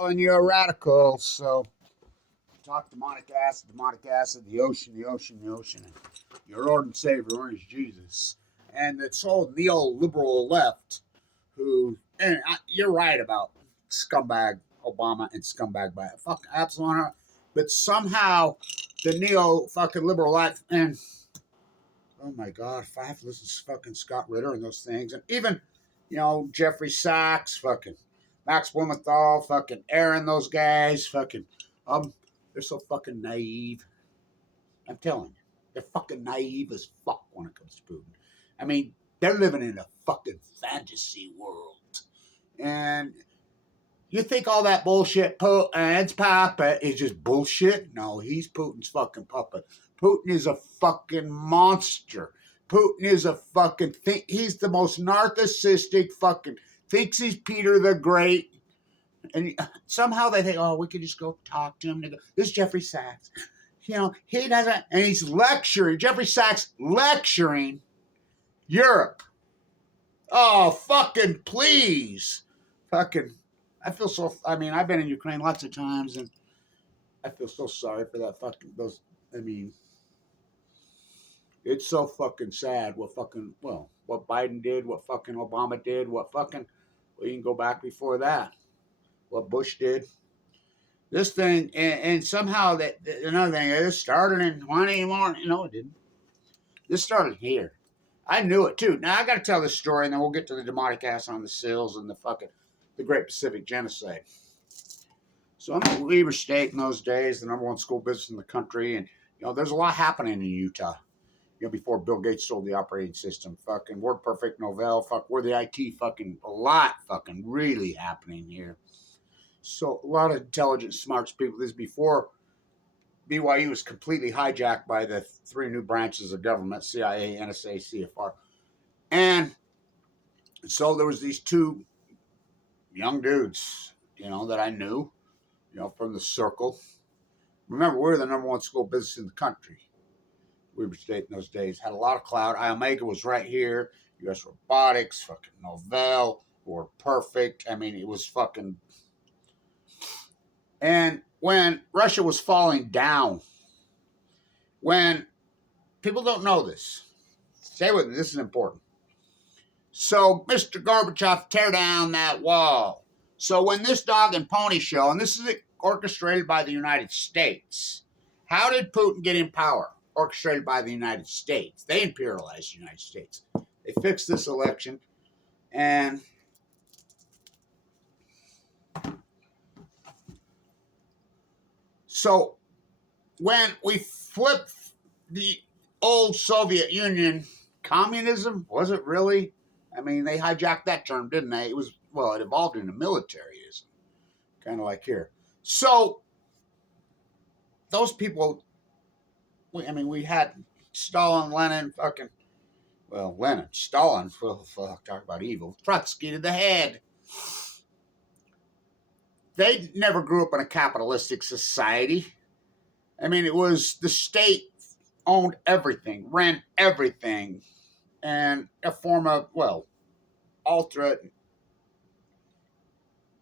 Telling you're a radical, so talk demonic acid, the ocean, the ocean, the ocean. And your Lord and Savior, Orange Jesus. And it's all neoliberal left who, and you're right about scumbag Obama and scumbag Biden. Fuck, absolutely. But somehow the neo fucking liberal left, and oh my God, if I have to listen to fucking Scott Ritter and those things, and even, Jeffrey Sachs, fucking Max Blumenthal, fucking Aaron, those guys, fucking, they're so fucking naive. I'm telling you, they're fucking naive as fuck when it comes to Putin. I mean, they're living in a fucking fantasy world. And you think all that bullshit, Putin's puppet, is just bullshit? No, he's Putin's fucking puppet. Putin is a fucking monster. Putin is a fucking, he's the most narcissistic fucking, thinks he's Peter the Great. And somehow they think, oh, we could just go talk to him. This is Jeffrey Sachs. He doesn't, and he's lecturing, Jeffrey Sachs lecturing Europe. Oh, fucking please. Fucking, I feel so, I've been in Ukraine lots of times, and I feel so sorry for that fucking, it's so fucking sad what Biden did, what fucking Obama did, you can go back before that, what Bush did. This thing, and somehow another thing, this started in 20 more, it didn't. This started here. I knew it too. Now I got to tell this story, and then we'll get to the demonic acid on the SEALs and the Great Pacific Genocide. So I'm at Weber State in those days, the #1 school business in the country, and there's a lot happening in Utah. Before Bill Gates sold the operating system, fucking WordPerfect, Novell, we're the IT, fucking a lot, fucking really happening here. So a lot of intelligent, smart people. This is before BYU was completely hijacked by the 3 new branches of government: CIA, NSA, CFR, and so there was these 2 young dudes, that I knew, from the circle. Remember, we were the #1 school business in the country. Weber State in those days had a lot of clout. Iomega was right here. US Robotics, fucking Novell, WordPerfect. It was fucking. And when Russia was falling down, when people don't know this, stay with me, this is important. So, Mr. Gorbachev, tear down that wall. So when this dog and pony show, and this is orchestrated by the United States, how did Putin get in power? Orchestrated by the United States. They imperialized the United States. They fixed this election, and so when we flipped the old Soviet Union, communism, was it really? They hijacked that term, didn't they? It evolved into militarism, kind of like here. So those people, we had Stalin, Lenin, Stalin, talk about evil. Trotsky to the head. They never grew up in a capitalistic society. It was the state owned everything, ran everything, and a form of, ultra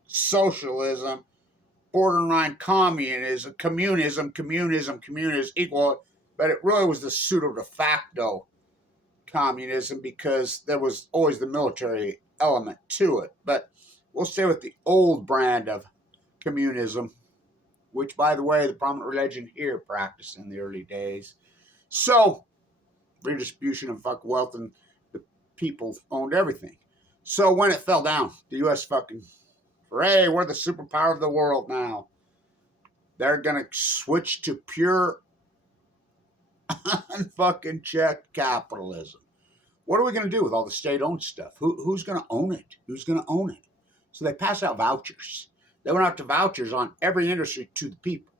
socialism, borderline communism, communism equal, but it really was the pseudo de facto communism because there was always the military element to it. But we'll stay with the old brand of communism, which, by the way, the prominent religion here practiced in the early days. So, redistribution of wealth, and the people owned everything. So when it fell down, the U.S. hooray, we're the superpower of the world now. They're going to switch to pure unfucking checked capitalism. What are we going to do with all the state-owned stuff? Who's going to own it? Who's going to own it? So they passed out vouchers. They went out to vouchers on every industry to the people.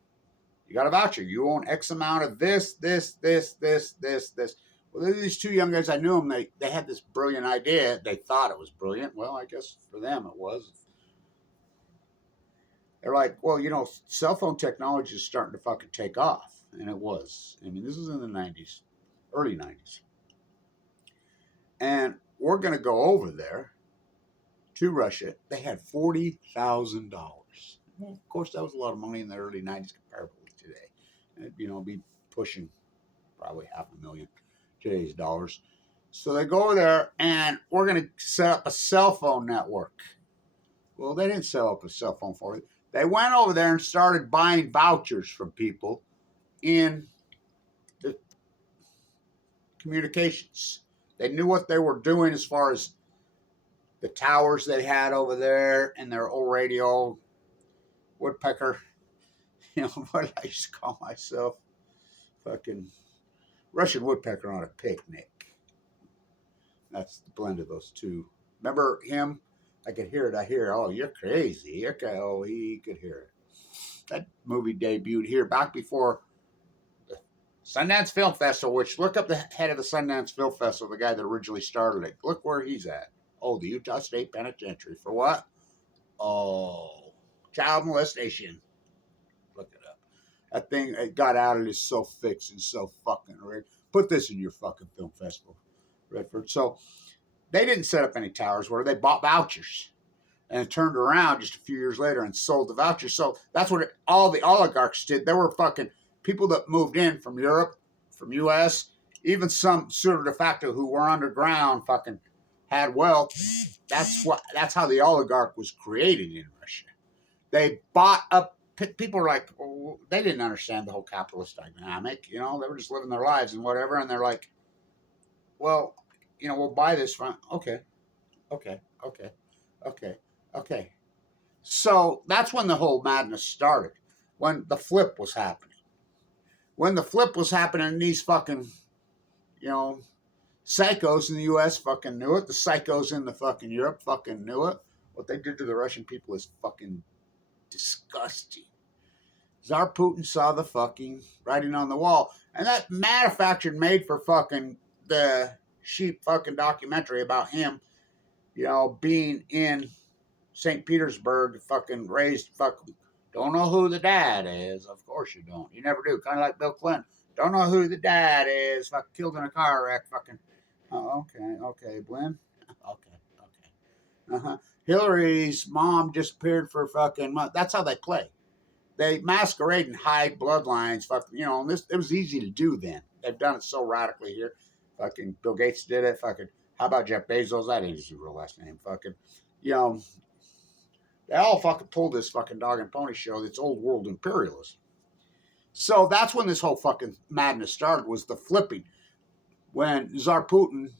You got a voucher. You own X amount of this. Well, these 2 young guys, I knew them. They had this brilliant idea. They thought it was brilliant. Well, I guess for them it was. They're like, cell phone technology is starting to fucking take off. And it was. This is in the 90s, early 90s. And we're going to go over there to Russia. They had $40,000. Well, of course, that was a lot of money in the early 90s comparable to today. It'd, be pushing probably $500,000 today's dollars. So they go over there, and we're going to set up a cell phone network. Well, they didn't set up a cell phone for it. They went over there and started buying vouchers from people in the communications. They knew what they were doing as far as the towers they had over there and their old radio woodpecker. What I used to call myself? Fucking Russian woodpecker on a picnic. That's the blend of those two. Remember him? I could hear it. Oh, you're crazy. Okay. Oh, he could hear it. That movie debuted here back before the Sundance Film Festival, which look up the head of the Sundance Film Festival, the guy that originally started it. Look where he's at. Oh, the Utah State Penitentiary. For what? Oh, child molestation. Look it up. That thing, it got out and is so fixed and so fucking red. Put this in your fucking film festival, Redford. So they didn't set up any towers where they bought vouchers and it turned around just a few years later and sold the vouchers. So that's what all the oligarchs did. They were fucking people that moved in from Europe, from U.S., even some sort of de facto who were underground fucking had wealth. That's how the oligarch was created in Russia. They bought up. People were like, oh, they didn't understand the whole capitalist dynamic. They were just living their lives and whatever. And they're like, well, we'll buy this from. Okay. So that's when the whole madness started. When the flip was happening. These fucking, psychos in the U.S. fucking knew it. The psychos in the fucking Europe fucking knew it. What they did to the Russian people is fucking disgusting. Tsar Putin saw the fucking writing on the wall. And that manufactured made for fucking the sheep fucking documentary about him, being in St. Petersburg, fucking raised fucking, don't know who the dad is. Of course you don't. You never do. Kind of like Bill Clinton. Don't know who the dad is. Fucking killed in a car wreck. Fucking, oh, okay, Blinn. Okay. Hillary's mom disappeared for fucking month. That's how they play. They masquerade and hide bloodlines. Fucking, and it was easy to do then. They've done it so radically here. Fucking Bill Gates did it. Fucking, how about Jeff Bezos? That ain't his real last name. Fucking, they all fucking pulled this fucking dog and pony show that's old world imperialism. So that's when this whole fucking madness started, was the flipping. When Tsar Putin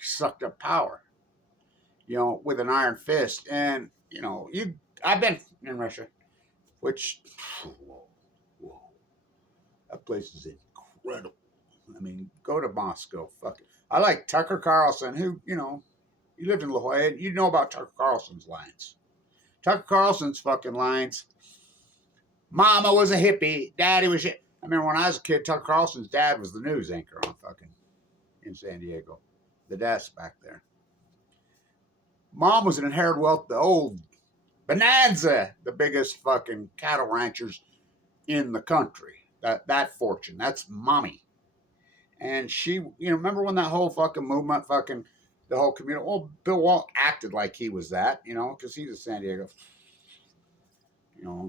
sucked up power, with an iron fist. And, I've been in Russia, which, whoa. That place is incredible. I mean, go to Moscow. Fuck it. I like Tucker Carlson, who, you lived in La Jolla. You know about Tucker Carlson's lines. Tucker Carlson's fucking lines. Mama was a hippie. Daddy was shit. I remember when I was a kid, Tucker Carlson's dad was the news anchor on fucking in San Diego. The desk back there. Mom was an inherited wealth, the old Bonanza, the biggest fucking cattle ranchers in the country. That fortune. That's mommy. And she, remember when that whole fucking movement, fucking the whole community, well, Bill Walt acted like he was that, because he's a San Diego.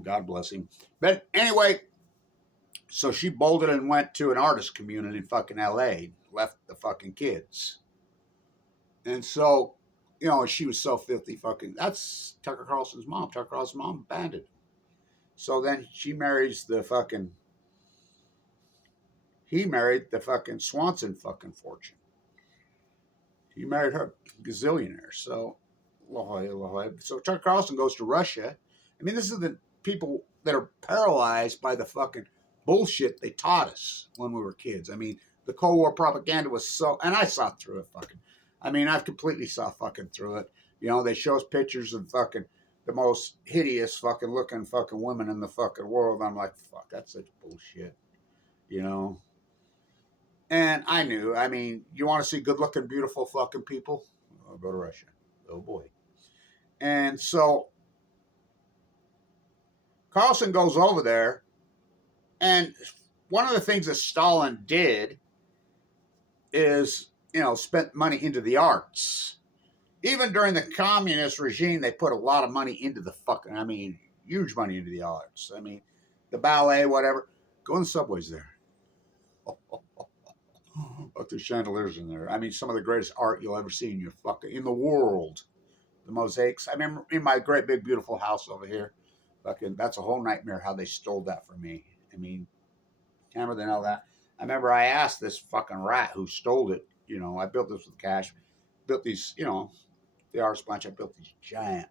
God bless him. But anyway, so she bolted and went to an artist community in fucking LA, left the fucking kids. And so, she was so filthy fucking, that's Tucker Carlson's mom. Tucker Carlson's mom abandoned him. So then he married the fucking Swanson fucking fortune. He married her, gazillionaire. So, La Jolla. So Tucker Carlson goes to Russia. I mean, this is the people that are paralyzed by the fucking bullshit they taught us when we were kids. I mean, the Cold War propaganda was so, and I saw through it fucking. I mean, I've completely saw fucking through it. They show us pictures of fucking the most hideous fucking looking fucking women in the fucking world. I'm like, fuck, that's such bullshit. And I knew, I mean, you want to see good looking, beautiful fucking people? I'll go to Russia. Oh boy. And so Carlson goes over there, and one of the things that Stalin did is, spent money into the arts. Even during the communist regime, they put a lot of money into the fucking, I mean, huge money into the arts. I mean, the ballet, whatever. Go in the subways there. Look, there's chandeliers in there. I mean, some of the greatest art you'll ever see in the world. The mosaics. I remember in my great big beautiful house over here. Fucking, that's a whole nightmare how they stole that from me. I mean, hammer than all that. I remember I asked this fucking rat who stole it. I built this with cash. Built these, the artist bunch. I built these giant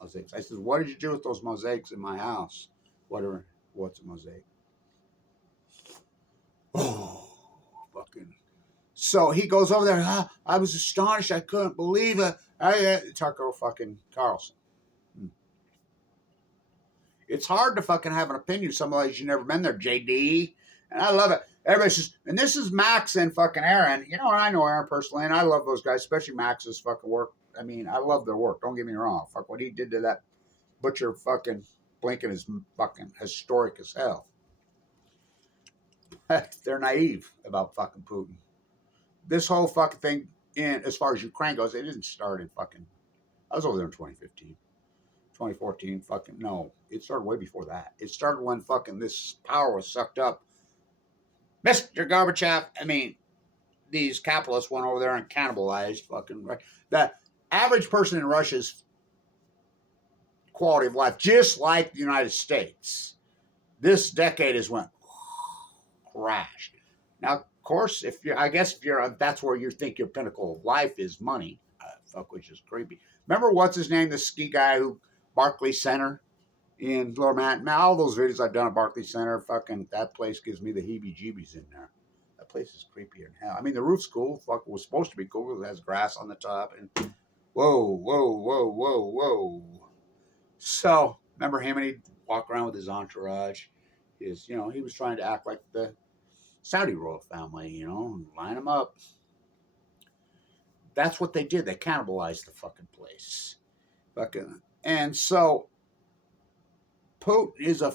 mosaics. I said, "What did you do with those mosaics in my house?" Whatever. What's a mosaic? Oh, fucking. So he goes over there. I was astonished. I couldn't believe it. Tucker fucking Carlson. It's hard to fucking have an opinion. Somebody's you never been there, JD. And I love it. Everybody says, and this is Max and fucking Aaron. I know Aaron personally, and I love those guys, especially Max's fucking work. I mean, I love their work. Don't get me wrong. Fuck what he did to that butcher fucking Blinken is fucking historic as hell. They're naive about fucking Putin. This whole fucking thing, as far as Ukraine goes, it didn't start in fucking. I was over there in 2015. 2014, fucking no. It started way before that. It started when fucking this power was sucked up. Mr. Gorbachev, I mean, these capitalists went over there and cannibalized fucking. The average person in Russia's quality of life, just like the United States, this decade has went crashed. Now, of course, if that's where you think your pinnacle of life is money, which is creepy. Remember what's his name, the ski guy who Barclays Center in Lower Manhattan. Now, all those videos I've done at Barclays Center, fucking that place gives me the heebie-jeebies in there. That place is creepier than hell. I mean, the roof's cool. Fuck, it was supposed to be cool. It has grass on the top. And whoa. So, remember him and he'd walk around with his entourage. He was trying to act like the Saudi royal family, line them up. That's what they did. They cannibalized the fucking place. And so Putin is a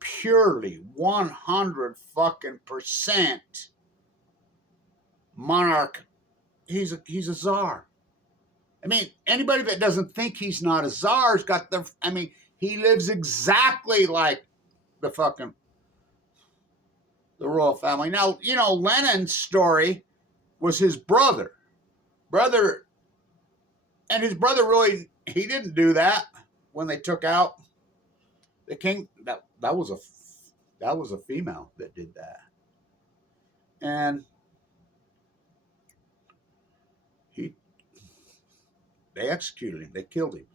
purely 100 fucking % monarch. He's a czar. I mean, anybody that doesn't think he's not a czar's got he lives exactly like the royal family. Now, Lenin's story was his brother. And his brother really, he didn't do that when they took out the king. That was a female that did that. And they executed him. They killed him.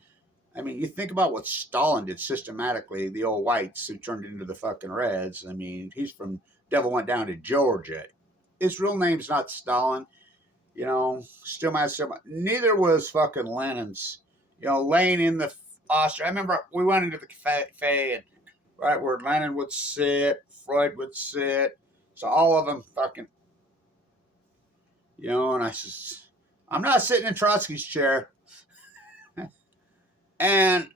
I mean, you think about what Stalin did systematically, the old whites who turned into the fucking reds. I mean, he's from, devil went down to Georgia. His real name's not Stalin. Still mad. Neither was fucking Lenin's. Laying in the Austria. I remember we went into the cafe and right where Lenin would sit, Freud would sit. So all of them fucking, and I says, I'm not sitting in Trotsky's chair. And,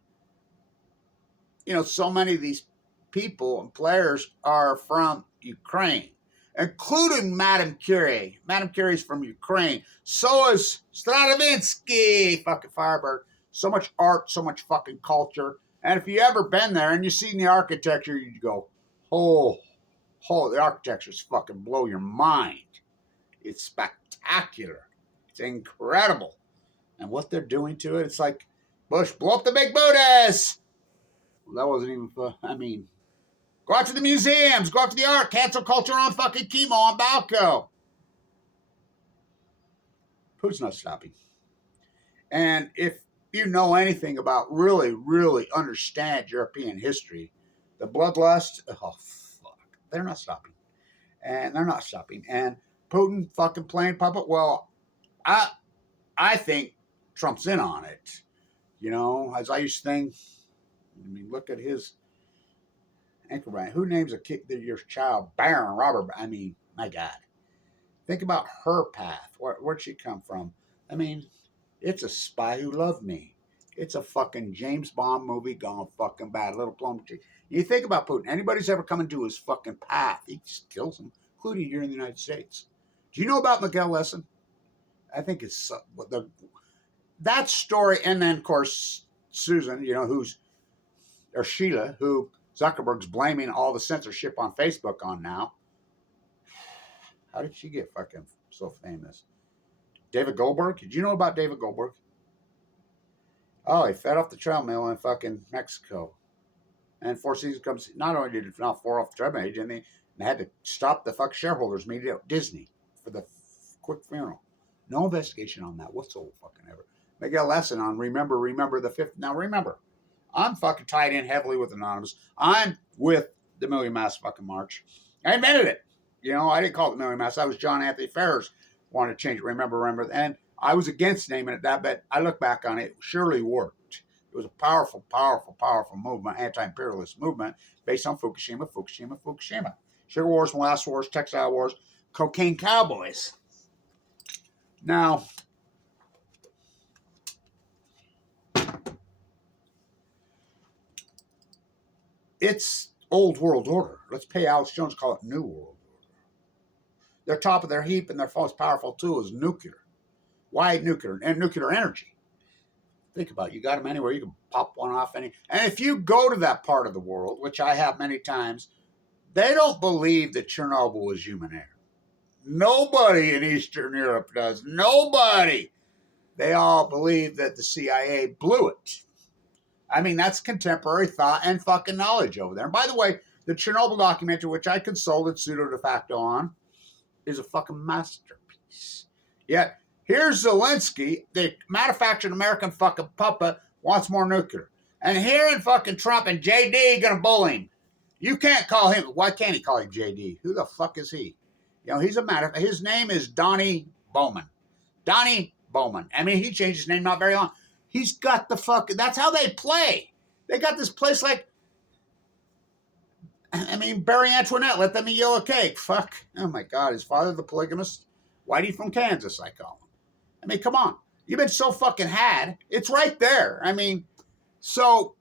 so many of these people and players are from Ukraine, including Madame Curie. Madame Curie's from Ukraine. So is Stravinsky, fucking Firebird. So much art, so much fucking culture. And if you ever been there and you've seen the architecture, you go, oh, the architecture's fucking blow your mind. It's spectacular. It's incredible. And what they're doing to it, it's like, Bush, blow up the big Buddhas. Well, that wasn't even fun. I mean, go out to the museums, go out to the art, cancel culture on fucking chemo on Balco. Who's not stopping? And if you know anything about really, really understand European history, the bloodlust, oh, fuck, they're not stopping. And they're not stopping. And Putin fucking playing puppet, well, I think Trump's in on it. As I used to think, I mean, look at his anchor brand. Who names your child Baron Robert? I mean, my God. Think about her path. Where'd she come from? I mean, it's a Spy Who Loved Me. It's a fucking James Bond movie gone fucking bad. Little diplomacy. You think about Putin. Anybody's ever come into his fucking path, he just kills them, including here in the United States. Do you know about Miguel Lesson? I think it's that story. And then, of course, Susan, who's There's Sheila, who Zuckerberg's blaming all the censorship on Facebook on now. How did she get fucking so famous? David Goldberg? Did you know about David Goldberg? Oh, he fed off the treadmill in fucking Mexico. And Four Seasons comes, not only did it not fall off the treadmill, and they had to stop the fuck shareholders meeting at Disney for the quick funeral. No investigation on that whatsoever fucking ever. They get a lesson on remember the fifth. Now remember, I'm fucking tied in heavily with Anonymous. I'm with the Million Mass fucking March. I invented it. You know, I didn't call it the Million Mass. That was John Anthony Ferris wanted to change it. Remember. And I was against naming it that, but I look back on it, it surely worked. It was a powerful, powerful, powerful movement, anti-imperialist movement based on Fukushima. Sugar wars, molasses wars, textile wars, cocaine cowboys. Now, it's old world order. Let's pay Alex Jones, call it new world order. They're top of their heap, and their most powerful tool is nuclear. Why nuclear? And nuclear energy. Think about it. You got them anywhere. You can pop one off any. And if you go to that part of the world, which I have many times, they don't believe that Chernobyl was human error. Nobody in Eastern Europe does. Nobody. They all believe that the CIA blew it. I mean, that's contemporary thought and fucking knowledge over there. And by the way, the Chernobyl documentary, which I consulted pseudo de facto on, is a fucking masterpiece. Yet, here's Zelensky, the manufactured American fucking puppet, wants more nuclear. And here in fucking Trump and JD gonna bully him. You can't call him, why can't he call him JD? Who the fuck is he? You know, he's a matter, his name is Donnie Bowman. Donnie Bowman. I mean, he changed his name not very long. He's got the fucking, that's how they play. They got this place like, I mean, Barry Antoinette, let them eat yellow cake. Fuck. Oh my God, his father the polygamist? Whitey from Kansas, I call him. I mean, come on. You've been so fucking had. It's right there. I mean, so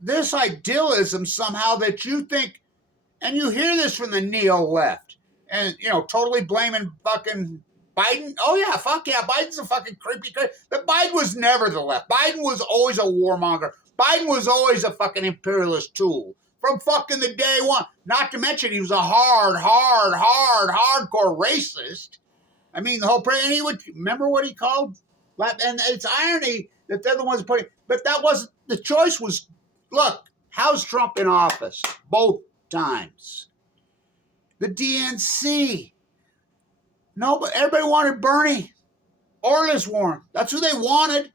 this idealism somehow that you think, and you hear this from the neo-left, and, you know, totally blaming fucking Biden. Oh, yeah, fuck yeah, Biden's a fucking creepy. But Biden was never the left. Biden was always a warmonger. Biden was always a fucking imperialist tool from fucking the day one. Not to mention he was a hardcore racist. I mean, the whole, and he would, remember what he called? And it's irony that they're the ones putting, but that wasn't, the choice was, look, how's Trump in office? Both times. The DNC. No, but everybody wanted Bernie. Or Liz Warren. That's who they wanted.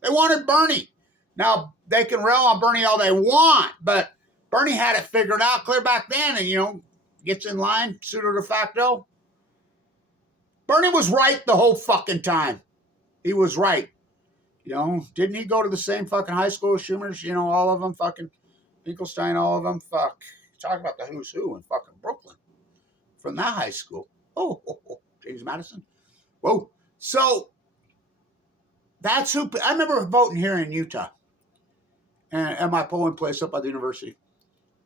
They wanted Bernie. Now, they can rail on Bernie all they want, but Bernie had it figured out clear back then and, you know, gets in line, pseudo de facto. Bernie was right the whole fucking time. He was right. You know, didn't he go to the same fucking high school as Schumer's? You know, all of them fucking, Finkelstein, all of them. Fuck. Talk about the who's who in fucking Brooklyn. From that high school. Oh, James Madison. Whoa. So, that's who, I remember voting here in Utah. And at my polling place up by the university.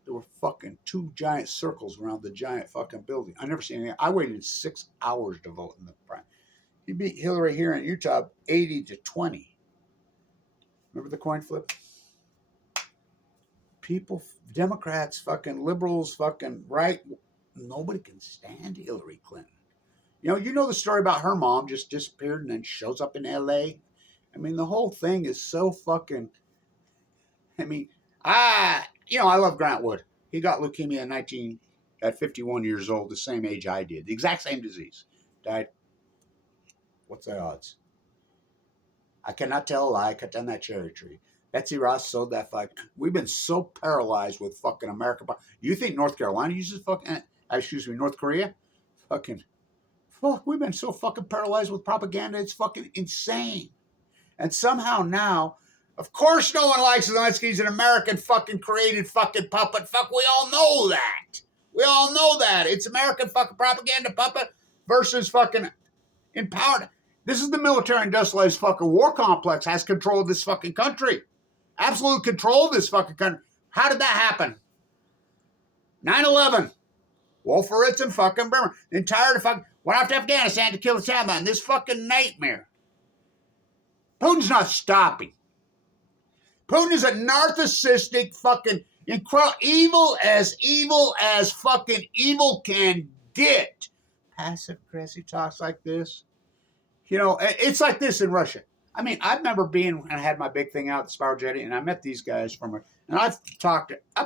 There were fucking 2 giant circles around the giant fucking building. I never seen anything. I waited 6 hours to vote in the prime. He beat Hillary here in Utah 80-20. Remember the coin flip? People, Democrats, fucking liberals, fucking right. Nobody can stand Hillary Clinton. You know the story about her mom just disappeared and then shows up in LA? I mean, the whole thing is so fucking, I mean, I love Grant Wood. He got leukemia at 51 years old, the same age I did. The exact same disease. Died. What's the odds? I cannot tell a lie. Cut down that cherry tree. Betsy Ross sold that fuck. We've been so paralyzed with fucking America. You think North Carolina uses fucking, North Korea? Fucking, fuck, we've been so fucking paralyzed with propaganda. It's fucking insane. And somehow now, of course no one likes Zelensky. He's an American fucking created fucking puppet. Fuck, we all know that. We all know that. It's American fucking propaganda puppet versus fucking empowered. This is the military industrialized fucking war complex has control of this fucking country. Absolute control of this fucking country. How did that happen? 9/11. Wolfowitz and fucking Bremer. The entire fucking went off to Afghanistan to kill the Taliban. This fucking nightmare. Putin's not stopping. Putin is a narcissistic fucking Evil as fucking evil can get. Passive aggressive talks like this. You know, it's like this in Russia. I mean, I remember being, and I had my big thing out at the Spiral Jetty, and I met these guys and I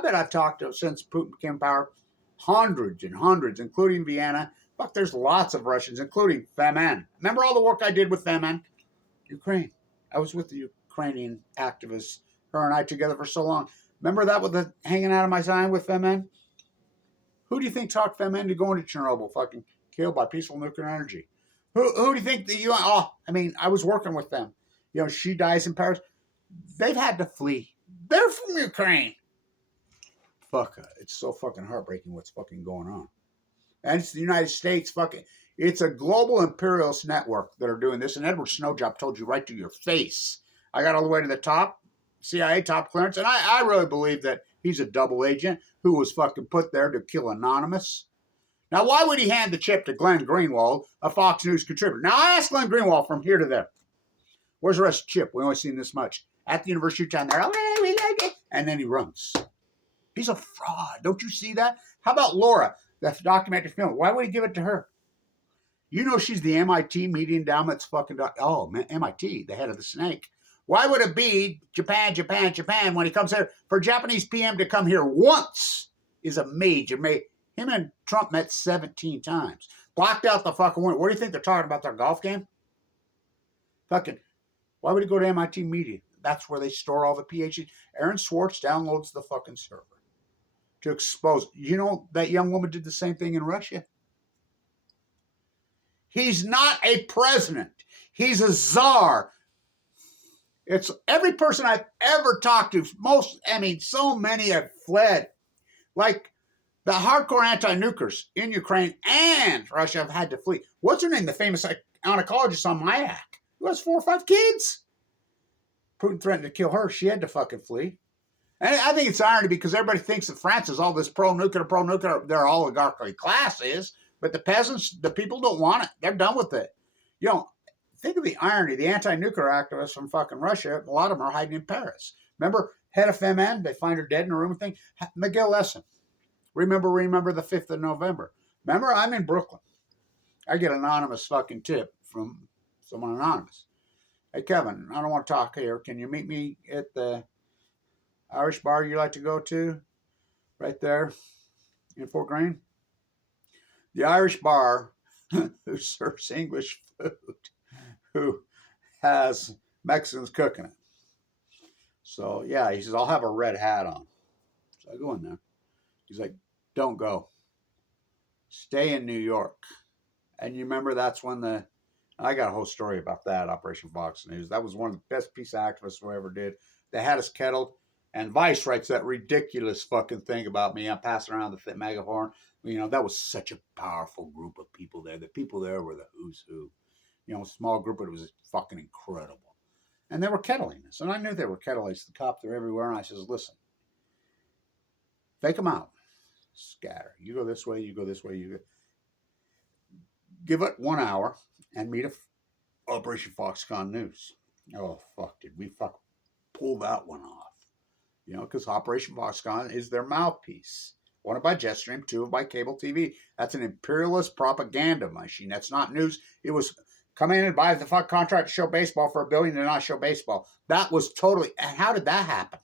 bet I've talked to, since Putin became in power, hundreds and hundreds, including Vienna. Fuck, there's lots of Russians, including Femen. Remember all the work I did with Femen? Ukraine. I was with the Ukrainian activists, her and I together for so long. Remember that with the hanging out of my sign with Femen? Who do you think talked Femen into going to Chernobyl, fucking killed by peaceful nuclear energy? Who do you think that I was working with them. You know, she dies in Paris. They've had to flee. They're from Ukraine. Fuck, it's so fucking heartbreaking what's fucking going on. And it's the United States fucking, it's a global imperialist network that are doing this. And Edward Snowjob told you right to your face. I got all the way to the top, CIA top clearance. And I really believe that he's a double agent who was fucking put there to kill Anonymous. Now, why would he hand the chip to Glenn Greenwald, a Fox News contributor? Now, I asked Glenn Greenwald from here to there. Where's the rest of the chip? We only seen this much. At the University of Town, there, oh, we like it. And then he runs. He's a fraud. Don't you see that? How about Laura, that documentary film? Why would he give it to her? You know she's the MIT Media Endowment's fucking... MIT, the head of the snake. Why would it be Japan, when he comes here? For a Japanese PM to come here once is a major... Him and Trump met 17 times. Blocked out the fucking window. What do you think they're talking about, their golf game? Fucking, why would he go to MIT Media? That's where they store all the PhDs. Aaron Swartz downloads the fucking server to expose. You know, that young woman did the same thing in Russia. He's not a president. He's a czar. It's every person I've ever talked to. So many have fled. Like, the hardcore anti-nukers in Ukraine and Russia have had to flee. What's her name? The famous oncologist on Mayak, who has 4 or 5 kids. Putin threatened to kill her. She had to fucking flee. And I think it's irony because everybody thinks that France is all this pro-nuclear, their oligarchical class is, but the peasants, the people don't want it. They're done with it. You know, think of the irony. The anti-nuclear activists from fucking Russia, a lot of them are hiding in Paris. Remember, head of Femen, they find her dead in a room and thing. Miguel Essen. Remember the 5th of November. Remember, I'm in Brooklyn. I get an anonymous fucking tip from someone anonymous. Hey, Kevin, I don't want to talk here. Can you meet me at the Irish bar you like to go to? Right there in Fort Greene? The Irish bar who serves English food, who has Mexicans cooking it. So, yeah, he says, I'll have a red hat on. So I go in there. He's like, don't go. Stay in New York. And you remember that's when I got a whole story about that, Operation Fox News. That was one of the best piece of activists we ever did. They had us kettled. And Vice writes that ridiculous fucking thing about me. I'm passing around the megaphone. You know, that was such a powerful group of people there. The people there were the who's who. You know, a small group, but it was fucking incredible. And they were kettling us. And I knew they were kettling us. The cops are everywhere. And I says, listen, fake them out. Scatter. You go this way, you go this way, you go. Give it 1 hour and meet Operation Foxconn News. Oh, fuck, did we pull that one off? You know, because Operation Foxconn is their mouthpiece. One by Jetstream, 2 by cable TV. That's an imperialist propaganda machine. That's not news. It was come in and buy the fuck contract to show baseball for $1 billion to not show baseball. That was totally, and how did that happen?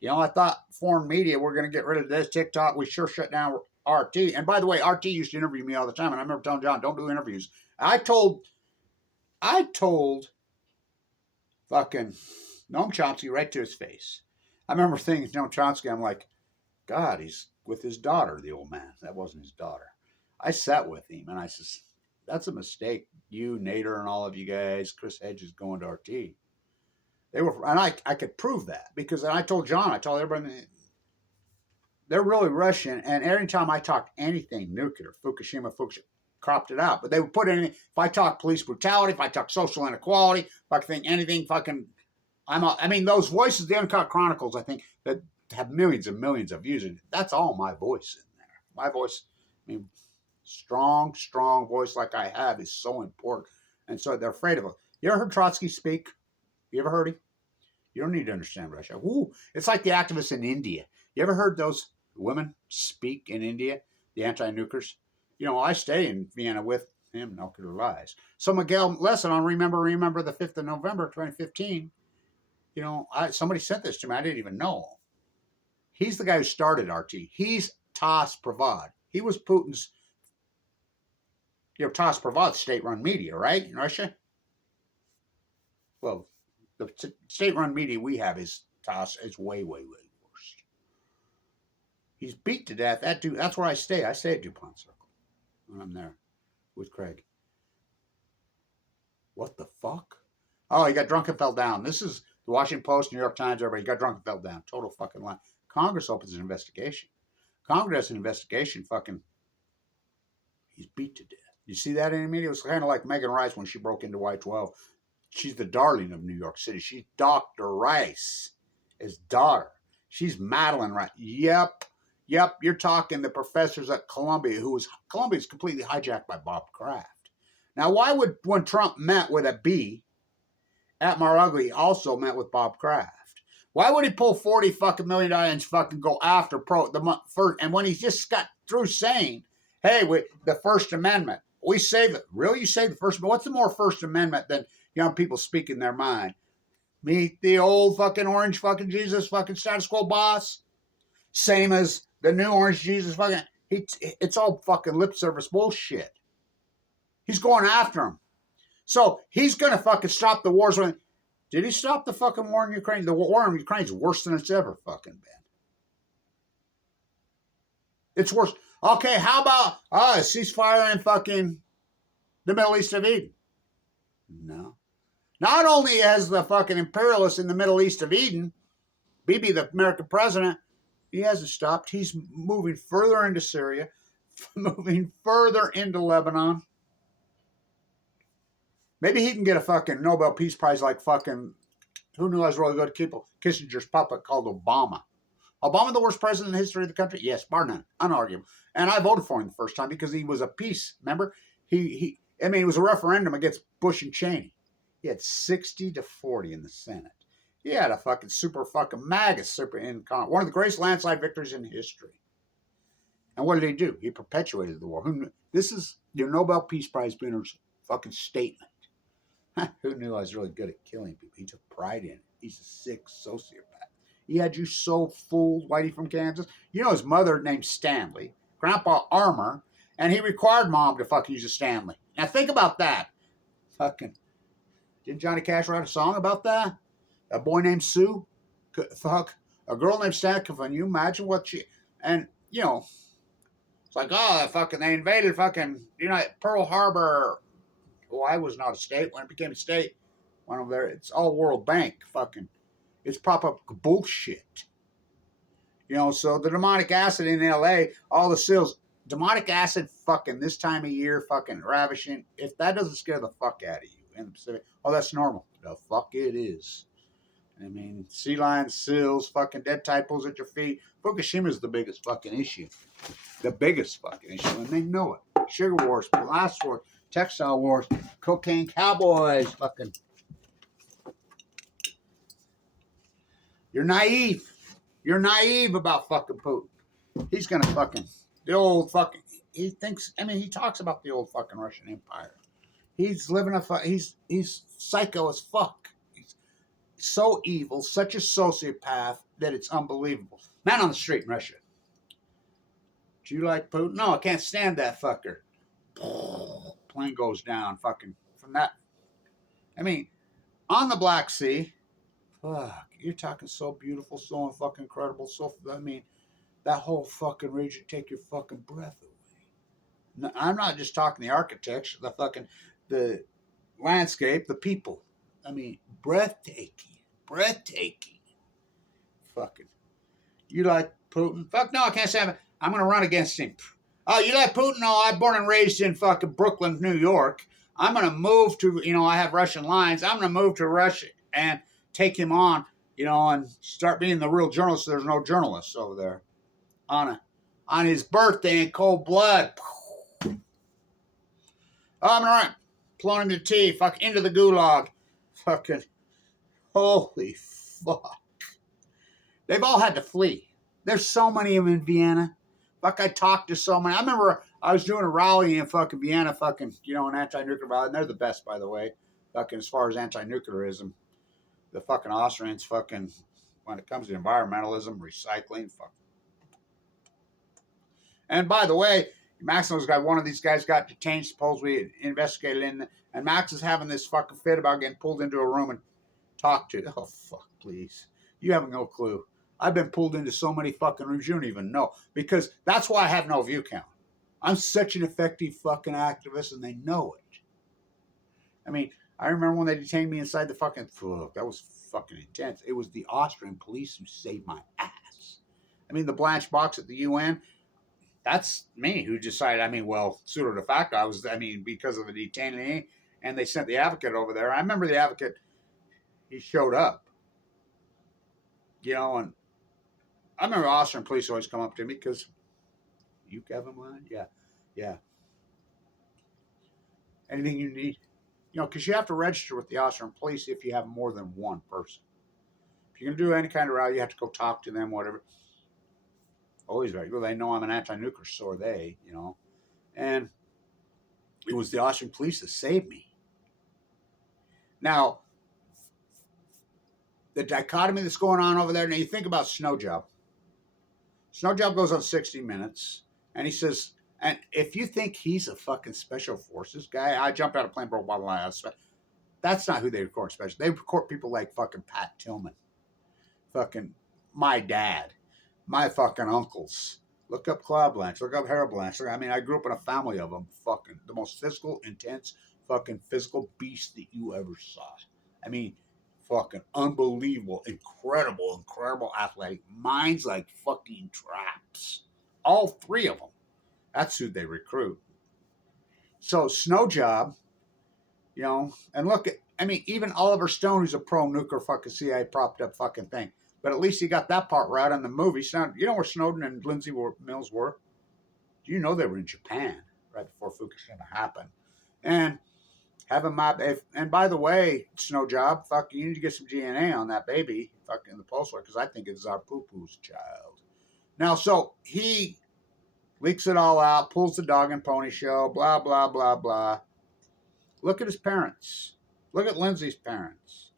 You know, I thought foreign media were going to get rid of this. TikTok, we sure shut down RT. And by the way, RT used to interview me all the time. And I remember telling John, don't do interviews. I told fucking Noam Chomsky right to his face. I remember thinking Noam Chomsky, I'm like, God, he's with his daughter, the old man. That wasn't his daughter. I sat with him and I says, that's a mistake. You, Nader, and all of you guys, Chris Hedges going to RT. They were, and I could prove that because I told John, I told everybody, they're really Russian. And every time I talked anything nuclear, Fukushima, cropped it out. But they would put anything, if I talk police brutality, if I talk social inequality, if I think anything fucking, those voices, the Uncut Chronicles, I think, that have millions and millions of views. That's all my voice in there. My voice, strong voice like I have is so important. And so they're afraid of it. You ever heard Trotsky speak? You ever heard him? You don't need to understand Russia. Ooh, it's like the activists in India. You ever heard those women speak in India, the anti-nukers? You know, I stay in Vienna with him, nuclear lies. So Miguel lesson on remember the 5th of November, 2015. You know, somebody sent this to me. I didn't even know. He's the guy who started RT. He's TASS Pravad. He was Putin's, TASS Pravad, state-run media, right, in Russia? Well, the state-run media we have is TASS. It's way, way, way worse. He's beat to death. That dude, that's where I stay. I stay at DuPont Circle when I'm there with Craig. What the fuck? Oh, he got drunk and fell down. This is the Washington Post, New York Times, everybody. He got drunk and fell down. Total fucking lie. Congress opens an investigation. Congress has an investigation. Fucking, he's beat to death. You see that in the media? It was kind of like Megan Rice when she broke into Y12. She's the darling of New York City. She's Dr. Rice, his daughter. She's Madeline Rice. Yep. You're talking the professors at Columbia, Columbia's completely hijacked by Bob Kraft. Now, why would, when Trump met with a B at Mar-a-Lago, he also met with Bob Kraft? Why would he pull $40 fucking million and fucking go after the month first? And when he just got through saying, hey, the First Amendment, we save it. Really? You save the First Amendment? What's the more First Amendment than young people speaking their mind? Meet the old fucking orange fucking Jesus fucking status quo boss. Same as the new orange Jesus fucking. It's all fucking lip service bullshit. He's going after him. So he's going to fucking stop the wars. Did he stop the fucking war in Ukraine? The war in Ukraine is worse than it's ever fucking been. It's worse. Okay, how about a ceasefire in fucking the Middle East of Eden? No. Not only has the fucking imperialists in the Middle East of Eden, Bibi, the American president, he hasn't stopped. He's moving further into Syria, moving further into Lebanon. Maybe he can get a fucking Nobel Peace Prize like fucking, who knew I was really good? Kissinger's puppet called Obama. Obama the worst president in the history of the country? Yes, bar none. Unarguable. And I voted for him the first time because he was a peace, remember? It was a referendum against Bush and Cheney. He had 60-40 in the Senate. He had a fucking super fucking MAGA one of the greatest landslide victories in history. And what did he do? He perpetuated the war. This is your Nobel Peace Prize winner's fucking statement. Who knew I was really good at killing people? He took pride in it. He's a sick sociopath. He had you so fooled, Whitey from Kansas. You know his mother named Stanley, Grandpa Armour, and he required Mom to fucking use a Stanley. Now think about that. Fucking, didn't Johnny Cash write a song about that? A boy named Sue? Fuck. A girl named Stanley. Can you imagine what she... And, it's like, they invaded fucking, Pearl Harbor. Hawaii was not a state. When it became a state, went over there. It's all World Bank. Fucking, it's proper bullshit. So the demonic acid in L.A., all the seals, demonic acid fucking this time of year, fucking ravishing. If that doesn't scare the fuck out of you in the Pacific, that's normal. The fuck it is. Sea lions, seals, fucking dead tadpoles at your feet. Fukushima is the biggest fucking issue. The biggest fucking issue, and they know it. Sugar wars, blast wars, textile wars, cocaine cowboys, fucking. You're naive. You're naive about fucking Putin. He's gonna fucking, the old fucking, he thinks, he talks about the old fucking Russian Empire. He's living he's psycho as fuck. He's so evil, such a sociopath that it's unbelievable. Man on the street in Russia. Do you like Putin? No, I can't stand that fucker. Plane goes down fucking from that. On the Black Sea, fuck, you're talking so beautiful, so fucking incredible, that whole fucking region take your fucking breath away. No, I'm not just talking the architecture, the landscape, the people. Breathtaking. Fucking. You like Putin? Fuck no, I can't say I'm going to run against him. Oh, you like Putin? No, I'm born and raised in fucking Brooklyn, New York. I'm going to move to, I have Russian lines. I'm going to move to Russia and take him on, and start being the real journalist. There's no journalists over there. On his birthday in cold blood. Oh, I'm all right. Plowing the tea. Fuck, into the gulag. Fucking, holy fuck. They've all had to flee. There's so many of them in Vienna. Fuck, I talked to so many. I remember I was doing a rally in fucking Vienna, fucking, an anti-nuclear rally, and they're the best, by the way, fucking as far as anti-nuclearism. The fucking Austrians, fucking, when it comes to environmentalism, recycling, fuck. And by the way, Maximus got one of these guys got detained, supposedly investigated in, and Max is having this fucking fit about getting pulled into a room and talked to. Oh, fuck, please. You have no clue. I've been pulled into so many fucking rooms you don't even know. Because that's why I have no view count. I'm such an effective fucking activist, and they know it. I mean, I remember when they detained me inside the fucking... that was fucking intense. It was the Austrian police who saved my ass. I mean, the Blanch box at the UN, that's me who decided, pseudo de facto, because of the detainee, and they sent the advocate over there. I remember the advocate, he showed up. And I remember Austrian police always come up to me because, you Kevin Blanch? Yeah. Anything you need? Because you have to register with the Austrian police if you have more than one person. If you're going to do any kind of rally, you have to go talk to them, whatever. Always very good. They know I'm an anti-nuclear, so are they, And it was the Austrian police that saved me. Now, the dichotomy that's going on over there, now you think about Snow Job. Snow Job goes on 60 Minutes, and he says, and if you think he's a fucking special forces guy, I jumped out of plane, broke bottle eye. That's not who they record special. They record people like fucking Pat Tillman, fucking my dad, my fucking uncles. Look up Claude Blanch, look up Harold Blanch. I grew up in a family of them, fucking the most physical, intense, fucking physical beast that you ever saw. Fucking unbelievable, incredible athletic minds like fucking traps. All three of them. That's who they recruit. So Snow Job, and look at, even Oliver Stone, who's a pro-nuclear fucking CIA propped up fucking thing. But at least he got that part right on the movie. You know where Snowden and Lindsay Mills were? Do you know they were in Japan right before Fukushima happened? And having and by the way, Snow Job, fuck, you need to get some DNA on that baby, fucking the pulse because I think it's our poo-poo's child. Now, so he leaks it all out, pulls the dog and pony show, blah, blah, blah, blah. Look at his parents. Look at Lindsay's parents.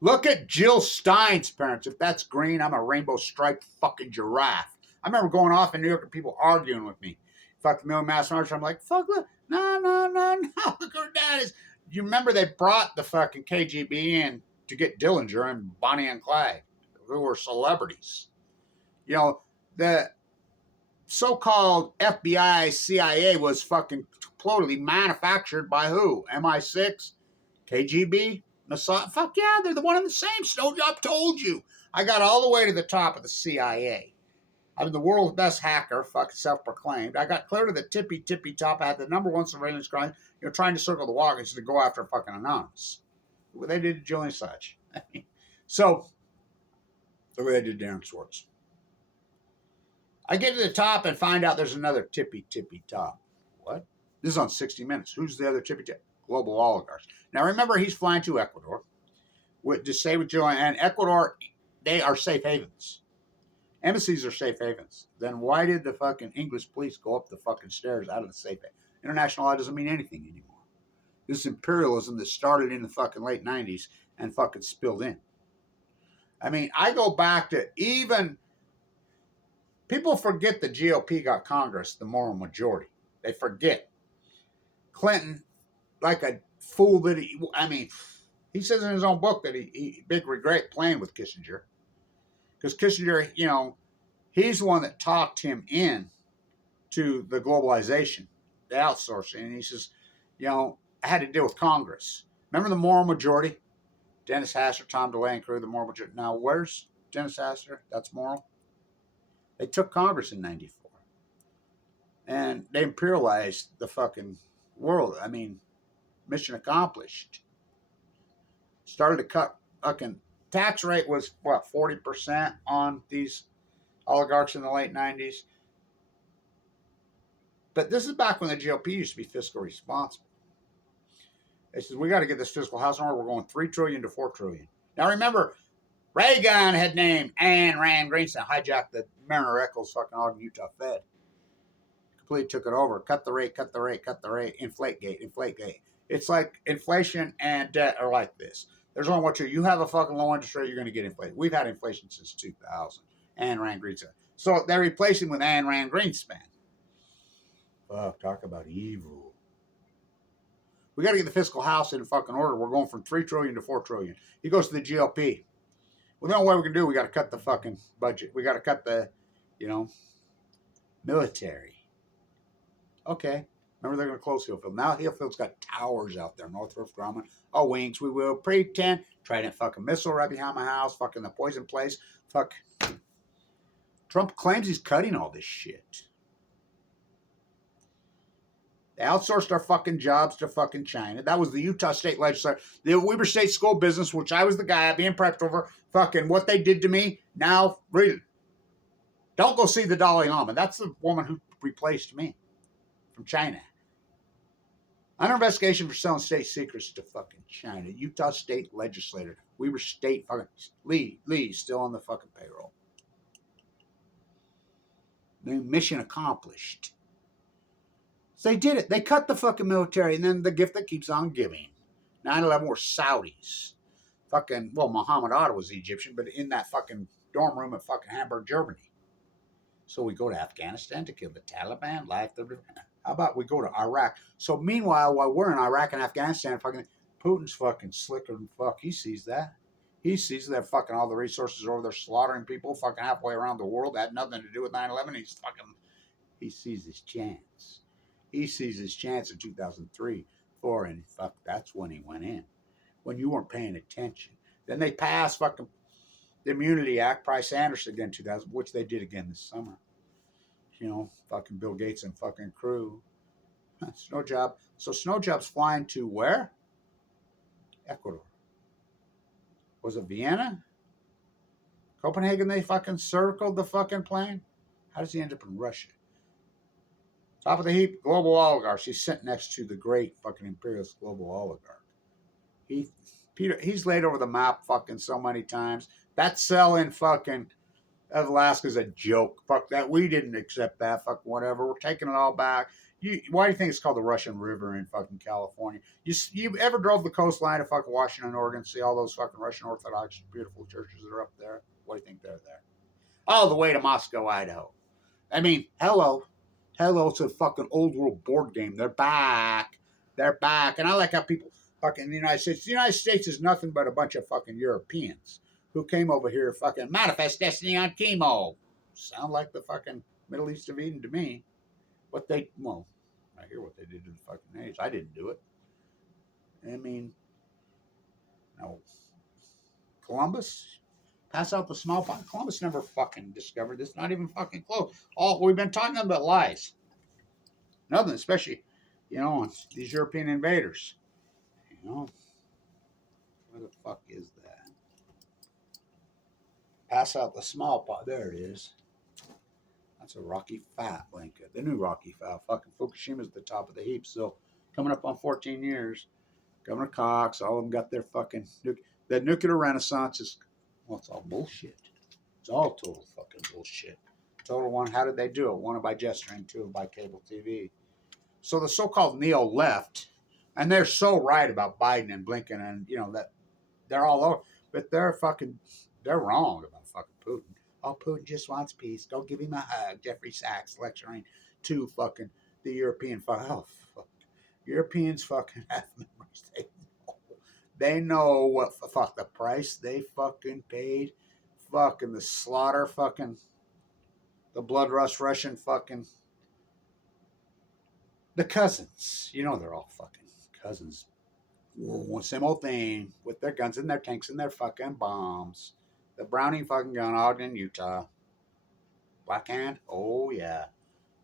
Look at Jill Stein's parents. If that's green, I'm a rainbow striped fucking giraffe. I remember going off in New York and people arguing with me. Fuck the Million Mass March. I'm like, fuck, look, no. Look who her dad is. You remember they brought the fucking KGB in to get Dillinger and Bonnie and Clyde, who were celebrities. The so-called FBI, CIA was fucking totally manufactured by who? MI6? KGB? Mossad? Fuck yeah, they're the one and the same. Snow Job told you. I got all the way to the top of the CIA. I'm the world's best hacker, fucking self-proclaimed. I got clear to the tippy top. I had the #1 surveillance crime. Trying to circle the wagons to go after fucking anonymous. What they did to Julian Assange. So, the way they did Darren Swartz. I get to the top and find out there's another tippy top. What? This is on 60 Minutes. Who's the other tippy top? Global oligarchs. Now remember, he's flying to Ecuador to stay with Julian. And Ecuador, they are safe havens. Embassies are safe havens. Then why did the fucking English police go up the fucking stairs out of the safe haven? International law doesn't mean anything anymore. This imperialism that started in the fucking late 90s and fucking spilled in. I go back to even... People forget the GOP got Congress, the moral majority. They forget. Clinton, like a fool that he says in his own book that he big regret playing with Kissinger. Because Kissinger, he's the one that talked him in to the globalization, the outsourcing. And he says, I had to deal with Congress. Remember the moral majority? Dennis Hastert, Tom DeLay and crew, the moral majority. Now, where's Dennis Hastert? That's moral. They took Congress in 94. And they imperialized the fucking world. Mission accomplished. Started to cut fucking... Tax rate was, 40% on these oligarchs in the late 90s. But this is back when the GOP used to be fiscally responsible. They said, we got to get this fiscal house in order. We're going $3 trillion to $4 trillion. Now remember, Reagan had named Anne Rand Greenstein, hijacked the Mariner Eccles fucking Ogden, Utah Fed. Completely took it over. Cut the rate, cut the rate, cut the rate. Inflate gate, inflate gate. It's like inflation and debt are like this. There's only one truth. You have a fucking low interest rate, you're going to get inflation. We've had inflation since 2000. Anne Rand Greenstein. So they're replacing with Anne Rand Greenspan. Fuck, talk about evil. We got to get the fiscal house in fucking order. We're going from $3 trillion to $4 trillion. He goes to the GLP. Well, the only way we can do it, we got to cut the fucking budget. We got to cut the, military. Okay. Remember, they're going to close Hillfield. Now Hillfield's got towers out there. Northrop Grumman. Oh, wings. We will pretend. Trident fucking missile right behind my house. Fucking the poison place. Fuck. Trump claims he's cutting all this shit. They outsourced our fucking jobs to fucking China. That was the Utah State Legislature. The Weber State School Business, which I was the guy being prepped over, fucking what they did to me. Now, read. Don't go see the Dalai Lama. That's the woman who replaced me from China. Under investigation for selling state secrets to fucking China. Utah State Legislator. Weber State fucking Lee still on the fucking payroll. Mission accomplished. So they did it. They cut the fucking military, and then the gift that keeps on giving. 9/11 were Saudis. Fucking, well, Muhammad Atta was Egyptian, but in that fucking dorm room at fucking Hamburg, Germany. So we go to Afghanistan to kill the Taliban. How about we go to Iraq? So meanwhile, while we're in Iraq and Afghanistan, fucking Putin's fucking slicker than fuck. He sees that. He sees that fucking all the resources over there slaughtering people fucking halfway around the world. That had nothing to do with 9/11. He sees his chance. He sees his chance in 2003, 4, and fuck, that's when he went in. When you weren't paying attention. Then they passed fucking the Immunity Act, Price-Anderson again in 2000, which they did again this summer. Fucking Bill Gates and fucking crew. Snow job. So Snow job's flying to where? Ecuador. Was it Vienna? Copenhagen, they fucking circled the fucking plane? How does he end up in Russia? Top of the heap, global oligarchs. He's sitting next to the great fucking imperialist global oligarch. He's laid over the map fucking so many times. That selling fucking of Alaska's a joke. Fuck that. We didn't accept that. Fuck whatever. We're taking it all back. Why do you think it's called the Russian River in fucking California? You ever drove the coastline of fucking Washington, Oregon, see all those fucking Russian Orthodox beautiful churches that are up there? What do you think they're there? All the way to Moscow, Idaho. I mean, hello, it's a fucking old world board game. They're back. And I like how people fucking the United States is nothing but a bunch of fucking Europeans who came over here fucking manifest destiny on chemo. Sound like the fucking Middle East of Eden to me. I hear what they did to the fucking natives. I didn't do it. I mean, no. Columbus, pass out the smallpox. Columbus never fucking discovered this. Not even fucking close. We've been talking about lies. Nothing, especially, these European invaders. Where the fuck is that? Pass out the smallpox. There it is. That's a Rocky Fat blanket. The new Rocky Fat. Fucking Fukushima's at the top of the heap. So coming up on 14 years. Governor Cox, all of them got their fucking the nuclear renaissance is, it's all bullshit. It's all total fucking bullshit. Total one. How did they do it? One by gesturing, two by cable TV. So the so-called neo-left, and they're so right about Biden and Blinken, and that they're all over, but they're wrong about fucking Putin. Oh, Putin just wants peace. Go give him a hug. Jeffrey Sachs lecturing to fucking the European. Oh, fuck. Europeans fucking have memories. They know what fuck the price they fucking paid. Fucking the slaughter. Fucking the blood rush Russian fucking. The cousins. They're all fucking cousins. Same old thing with their guns and their tanks and their fucking bombs. The Browning fucking gun out in Utah. Black Hand? Oh, yeah.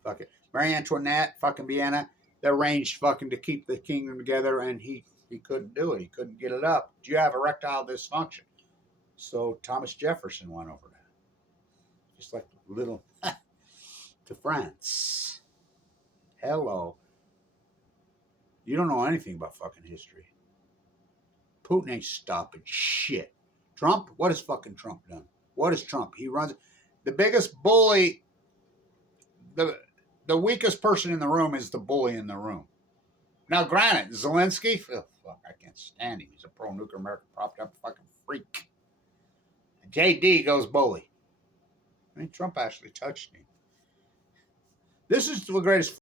Fuck it. Marie Antoinette, fucking Vienna. They arranged fucking to keep the kingdom together, and he couldn't do it. He couldn't get it up. Do you have erectile dysfunction? So Thomas Jefferson went over there. Just like little to France. Hello. You don't know anything about fucking history. Putin ain't stopping shit. Trump? What has fucking Trump done? What is Trump? He runs the biggest bully. The weakest person in the room is the bully in the room. Now, granted, Zelensky, oh, fuck, I can't stand him. He's a pro-nuclear American propped up fucking freak. JD goes bully. I mean, Trump actually touched him. This is the greatest